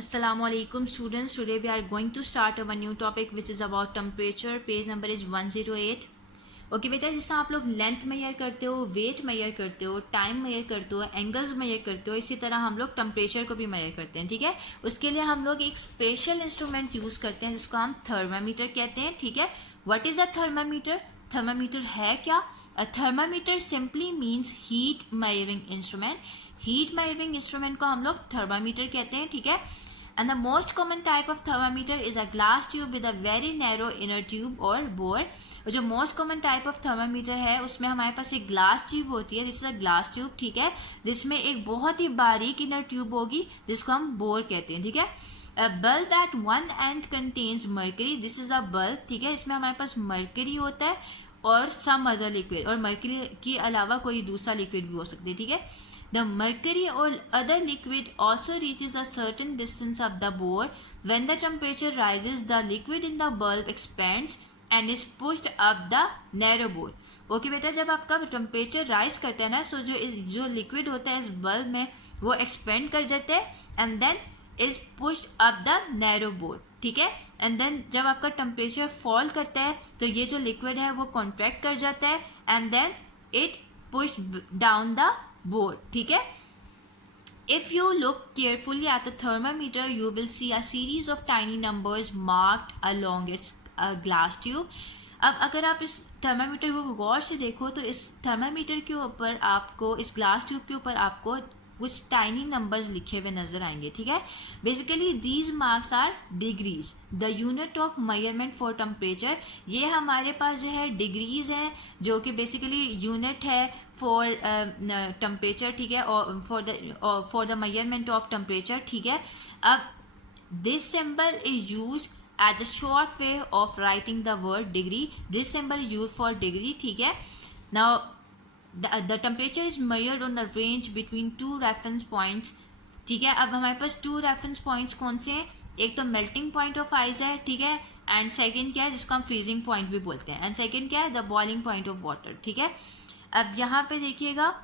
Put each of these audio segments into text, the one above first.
Assalamualaikum students. Today we are going to start our new topic which is about temperature. Page number is 108. Okay बेटा, जिससे आप लोग length major करते हो, weight measure करते हो, टाइम मेजर करते हो, एंगल्स मेजर करते हो, इसी तरह हम लोग टेम्परेचर को भी मेजर करते हैं. ठीक है, उसके लिए हम लोग एक स्पेशल इंस्ट्रूमेंट यूज करते हैं जिसको हम थर्मामीटर कहते हैं. ठीक है, what is a thermometer? Thermometer है क्या? A thermometer simply means heat measuring instrument. Heat measuring instrument को हम लोग थर्मामीटर कहते हैं. ठीक है, and the most common type of thermometer is a glass tube with a very narrow inner tube or bore. और जो most common type of thermometer है उसमें हमारे पास एक ग्लास ट्यूब होती है, this is a glass tube. ठीक है, जिसमें एक बहुत ही बारीक इनर ट्यूब होगी जिसको हम बोर कहते हैं. ठीक है, a bulb at one end contains mercury. this is a bulb. ठीक है, इसमें हमारे पास मर्करी होता है और सम अदर लिक्विड, और मर्करी के अलावा कोई दूसरा लिक्विड भी हो सकती है. ठीक है, the mercury or other liquid also reaches a certain distance of the bore. When the temperature rises, the liquid in the bulb expands and is pushed up the narrow bore. Okay बेटा, जब आपका temperature rise करता है ना, सो जो liquid होता है इस बल्ब में वो एक्सपेंड कर जाता है and then is push up the narrow bore. ठीक है, एंड देन जब आपका टेम्परेचर फॉल करता है तो ये जो लिक्विड है वो कॉन्ट्रैक्ट कर जाता है and then it push down the board. ठीक है, if you look carefully at the thermometer you will see a series of tiny numbers marked along its glass tube. अब अगर आप इस थर्मामीटर को गौर से देखो तो इस थर्मामीटर के ऊपर आपको, इस ग्लास ट्यूब के ऊपर आपको कुछ टाइनी नंबर्स लिखे हुए नजर आएंगे. ठीक है, basically these marks are degrees, the unit of measurement for temperature. ये हमारे पास जो है डिग्रीज है जो कि बेसिकली यूनिट है फॉर टेम्परेचर. ठीक है, और for the measurement of temperature. ठीक है, अब this symbol is used as the short way of writing the word degree. This symbol use for degree. ठीक है, now the temperature is measured on the range between two reference points. ठीक है, अब हमारे पास to reference points कौन से हैं? एक तो मेल्टिंग पॉइंट ऑफ आइस है. ठीक है, एंड सेकंड क्या है जिसको हम फ्रीजिंग पॉइंट भी बोलते हैं, एंड सेकंड क्या है? The boiling point of water. ठीक है, अब यहाँ पे देखिएगा,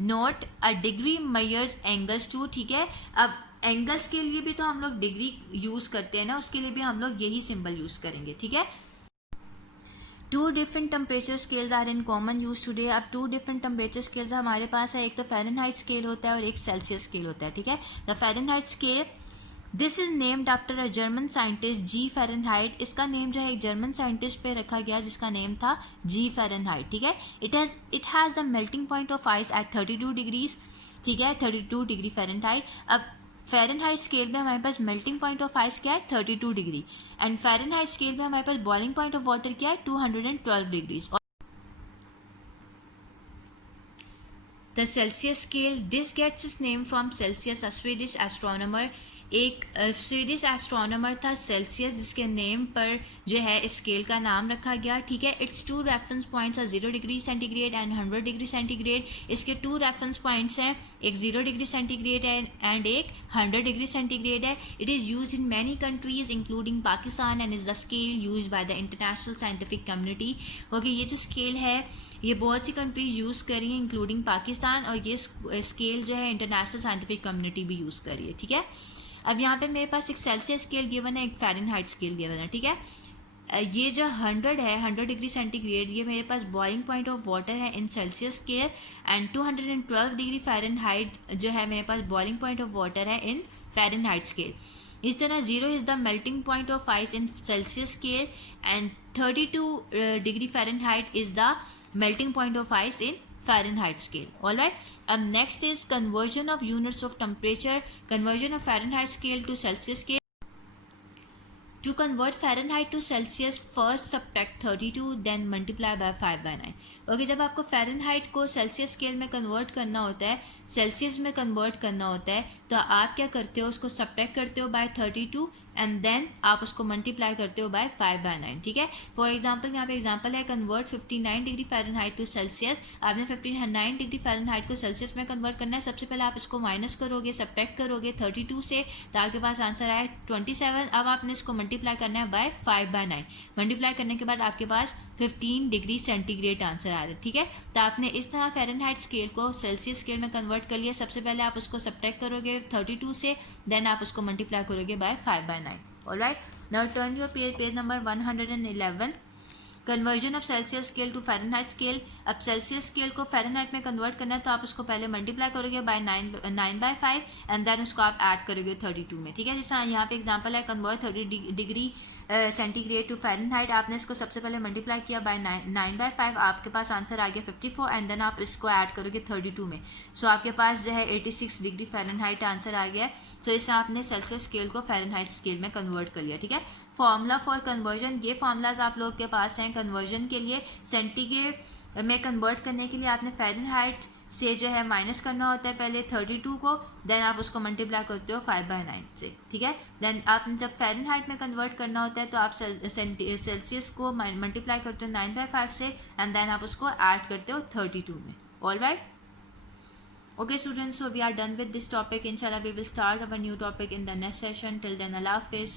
note a degree measures angles too. ठीक है, अब एंगल्स के लिए भी तो हम लोग डिग्री यूज करते हैं ना, उसके लिए भी हम लोग यही सिंबल यूज करेंगे. ठीक है, two different temperature scales are in common use today. अब टू डिफरेंट टेम्परेचर स्केल्स हमारे पास है, एक तो फ़ारेनहाइट स्केल होता है और एक सेल्सियस स्केल होता है. ठीक है, the Fahrenheit scale, this is named after a German scientist G Fahrenheit. इसका नेम जो है एक जर्मन साइंटिस्ट पे रखा गया जिसका नेम था जी फ़ारेनहाइट. ठीक है, it has the melting point of ice at 32 degrees. ठीक है, 32 डिग्री फ़ारेनहाइट. अब फ़ारेनहाइट स्केल में हमारे पास मेल्टिंग पॉइंट ऑफ आइस क्या है? 32 डिग्री. एंड फ़ारेनहाइट स्केल में हमारे पास बॉइलिंग पॉइंट ऑफ वाटर क्या है? 212 degrees. The Celsius scale, this gets its name from Celsius, a Swedish astronomer. एक स्वीडिश एस्ट्रोनॉमर था सेल्सियस जिसके नेम पर जो है इस स्केल का नाम रखा गया. ठीक है, its two reference points are 0 degree centigrade and 100 degree centigrade. इसके टू रेफरेंस पॉइंट्स हैं, एक 0 डिग्री सेंटीग्रेड है एंड एक 100 डिग्री सेंटीग्रेड है. It is use in many countries including Pakistan and is the scale use by the international scientific community. Okay, ये जो scale है ये बहुत सी कंट्रीज यूज़ कर रही हैं इंक्लूडिंग पाकिस्तान, और ये स्केल जो है इंटरनेशनल साइंटिफिक कम्युनिटी भी यूज़ कर रही है. ठीक है, अब यहाँ पे मेरे पास एक सेल्सियस स्केल गिवन है, एक फ़ारेनहाइट स्केल गिवन है. ठीक है, ये जो 100 है, 100 डिग्री सेंटीग्रेड, ये मेरे पास बॉइलिंग पॉइंट ऑफ वाटर है इन Celsius scale, and 212 degree Fahrenheit जो है मेरे पास बॉइलिंग पॉइंट ऑफ वाटर है इन फ़ारेनहाइट स्केल. इस तरह 0 is the melting point of ice in Celsius scale and 32 degree Fahrenheit is the melting point of ice in Fahrenheit scale. All right. Next is conversion of units of temperature. Conversion of Fahrenheit scale to Celsius scale. To convert Fahrenheit to Celsius, first subtract 32, then multiply by 5/9. Okay, जब आपको Fahrenheit को Celsius scale में convert करना होता है, Celsius में convert करना होता है, तो आप क्या करते हो? उसको सब्ट्रैक्ट करते हो बाय 32 एंड देन आप उसको मल्टीप्लाई करते हो बाय 5/9. ठीक है, फॉर एग्जांपल यहाँ पे एग्जांपल है, convert 59 degree Fahrenheit to Celsius. आपने 59 डिग्री फ़ारेनहाइट को सेल्सियस में कन्वर्ट करना है. सबसे पहले आप इसको माइनस करोगे, सब्ट्रैक्ट करोगे 32 से, तो आपके पास आंसर आए 27. अब आपने इसको मल्टीप्लाई करना है बाय 5/9. मल्टीप्लाई करने के बाद आपके पास 15 डिग्री सेंटीग्रेड आंसर आ रहा है, ठीक है। तो आपने इस तरह फ़ारेनहाइट स्केल को सेल्सियस स्केल में कन्वर्ट कर लिया। सबसे पहले आप उसको सब्ट्रैक्ट करोगे 32 से, देन आप उसको मल्टीप्लाई करोगे by 5/9। Alright, now turn your page number 111, conversion of Celsius scale to Fahrenheit scale. अब सेल्सियस स्केल को फ़ारेनहाइट में कन्वर्ट करना है तो आप उसको पहले मल्टीप्लाई करोगे बाय 9/5 एंड देन उसको आप ऐड करोगे 32 में, ठीक है। जैसा यहाँ पे एग्जांपल है, convert 30 degree centigrade to Fahrenheit. आपने इसको सबसे पहले मल्टीप्लाई किया बाय 9/5, आपके पास आंसर आ गया 54 एंड देन आप इसको ऐड करोगे 32 में। सो आपके पास जो है 86 डिग्री फ़ारेनहाइट आंसर आ गया। सो इससे आपने सेल्सियस स्केल को फ़ारेनहाइट स्केल में कन्वर्ट कर लिया, ठीक है। फॉर्मूला फॉर कन्वर्जन, ये फॉर्मूलाज आप लोग के पास हैं कन्वर्जन के लिए। सेंटीग्रेड में कन्वर्ट करने के लिए आपने फ़ारेनहाइट से जो है माइनस करना होता है पहले 32 को, देन आप उसको मल्टीप्लाई करते हो 5/9 से, ठीक है। देन आपने जब फ़ारेनहाइट में कन्वर्ट करना होता है तो आप सेल्सियस को मल्टीप्लाई करते हो 9/5 से एंड देन आप उसको ऐड करते हो 32 में। Alright, okay students, so we are done with this topic. Inshallah we will start our new topic in the next session. Till then, Allah Hafiz.